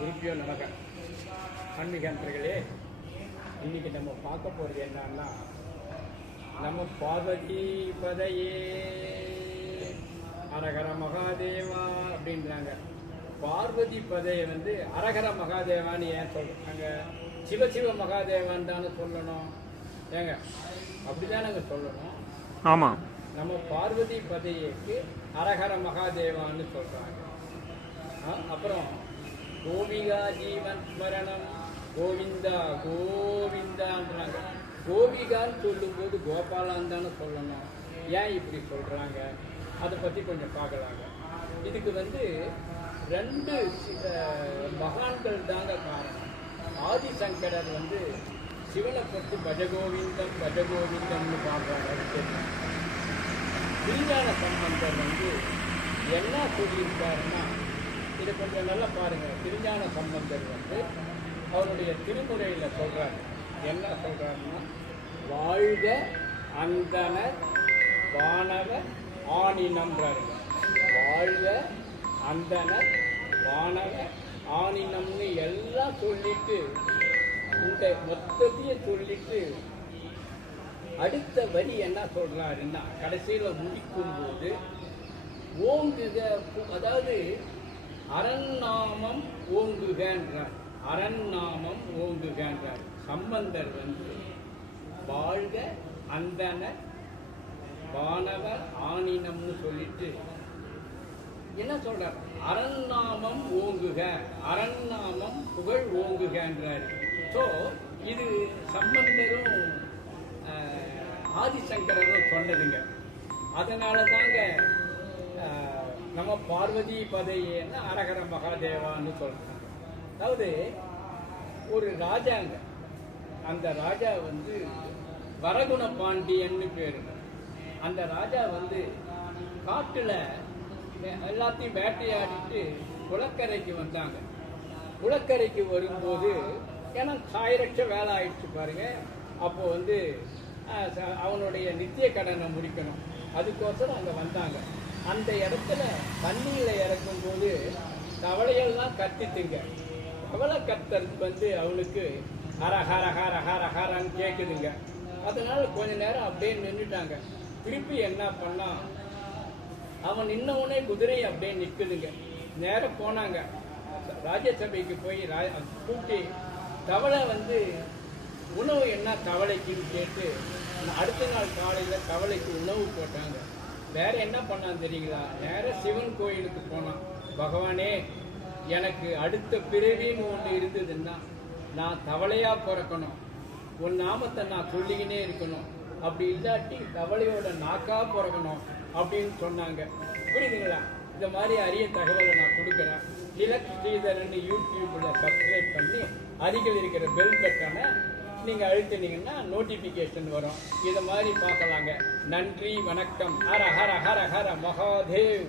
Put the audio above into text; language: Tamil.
குருப்பியோ நமக. ஆன்மீகர்களே, இன்னைக்கு நம்ம பார்க்க போகிறது என்னன்னா, நம்ம பார்வதி பதையே அரகர மகாதேவா அப்படின்றாங்க. பார்வதி பதையை அரகர மகாதேவான்னு ஏன் சொல்றாங்க? சிவசிவ மகாதேவான் தானே சொல்லணும். ஏங்க அப்படிதான் நாங்கள் சொல்லணும். ஆமாம், நம்ம பார்வதி பதையைக்கு அரகர மகாதேவான்னு சொல்றாங்க. அப்புறம் கோவிகா ஜீவன் ஸ்மரணம் கோவிந்தா கோவிந்தான்றாங்க. கோவிகான்னு சொல்லும்போது கோபாலான்னு தானே சொல்லணும். ஏன் இப்படி சொல்றாங்க? அதை பற்றி கொஞ்சம் பார்க்கலாங்க. இதுக்கு ரெண்டு மகான்கள் தாங்க காரணம். ஆதிசங்கரர் சிவனை பற்றி பஜகோவிந்தம் பஜகோவிந்தம்னு பாடுறாங்க. திருஞான சம்பந்தர் என்ன சொல்லியிருக்காருன்னா, இதை கொஞ்சம் நல்லா பாருங்க. திருஞான சம்பந்தர் அவருடைய திருமுறையில் சொல்றாரு. என்ன சொல்றாருன்னா, வாழ்க அந்தனர் வானவர் ஆனினம்ன்றாரு. வாழ்க அந்தனர் வானவர் ஆனினம்னு எல்லாம் சொல்லிட்டு, இந்த மொத்தத்தையும் சொல்லிட்டு அடுத்த வரி என்ன சொல்றாருன்னா, கடைசியில முடிக்கும் போது ஓங்குக, அதாவது அரண்நாமம் ஓங்குகன்றார். அரண்நாமம் ஓங்குகன்றார். சம்பந்தர் வாழ்க அந்தனர் வானவர் ஆனினம்னு சொல்லிட்டு என்ன சொல்றார்? அரண்நாமம் ஓங்குக, அரண்நாமம் புகழ் ஓங்குகன்றார். ஸோ இது சம்பந்தரும் ஆதிசங்கரரும் சொன்னதுங்க. அதனால தாங்க நம்ம பார்வதி பதையன்னு அரகர மகாதேவான்னு சொல்றாங்க. அதாவது ஒரு ராஜாங்க, அந்த ராஜா வரகுண பாண்டியன்னு பேரு. அந்த ராஜா காட்டுல எல்லாத்தையும் வேட்டையாடிட்டு குளக்கரைக்கு வந்தாங்க. குளக்கரைக்கு வரும்போது, ஏன்னா சாயரட்ச வேலை ஆயிடுச்சு பாருங்க. அப்போ அவனுடைய நித்திய கடனை முடிக்கணும். அதுக்கோசரம் அங்கே வந்தாங்க. அந்த இடத்துல தண்ணியில் இறக்கும்போது தவளையெல்லாம் கத்திட்டுங்க. தவளை கத்துறது அவனுக்கு ஹர ஹர ஹர ஹர ஹரன்னு கேட்குதுங்க. அதனால கொஞ்ச நேரம் அப்படியே நின்றுட்டாங்க. திருப்பி என்ன பண்ணா, அவன் நின்னவுடனே குதிரை அப்படியே நிற்குதுங்க. நேரம் போனாங்க ராஜ்யசபைக்கு போய் கூட்டி, தவளை உணவு என்ன தவளைக்குன்னு கேட்டு அடுத்த நாள் காலையில் தவளைக்கு உணவு போட்டாங்க. வேற என்ன பண்ணான்னு தெரியுங்களா? நேர சிவன் கோயிலுக்கு போனான். பகவானே, எனக்கு அடுத்த பிறவின்னு ஒன்று இருந்ததுன்னா நான் தவளையா பிறக்கணும், உன் நாமத்தை நான் சொல்லிக்கினே இருக்கணும், அப்படி இல்லாட்டி தவளையோட நாக்கா பிறக்கணும் அப்படின்னு சொன்னாங்க. புரியுதுங்களா? இந்த மாதிரி அரிய தகவலை நான் கொடுக்குறேன். திலக் ஸ்ரீதரன் யூடியூப்ல சப்ஸ்கிரைப் பண்ணி அருகில் இருக்கிற பெல் பட்டனை நீங்க அழுத்தினீங்கன்னா நோட்டிபிகேஷன் வரும். இதை மாதிரி பார்க்கலாங்க. நன்றி, வணக்கம். ஹர ஹர ஹர ஹர மகாதேவ்.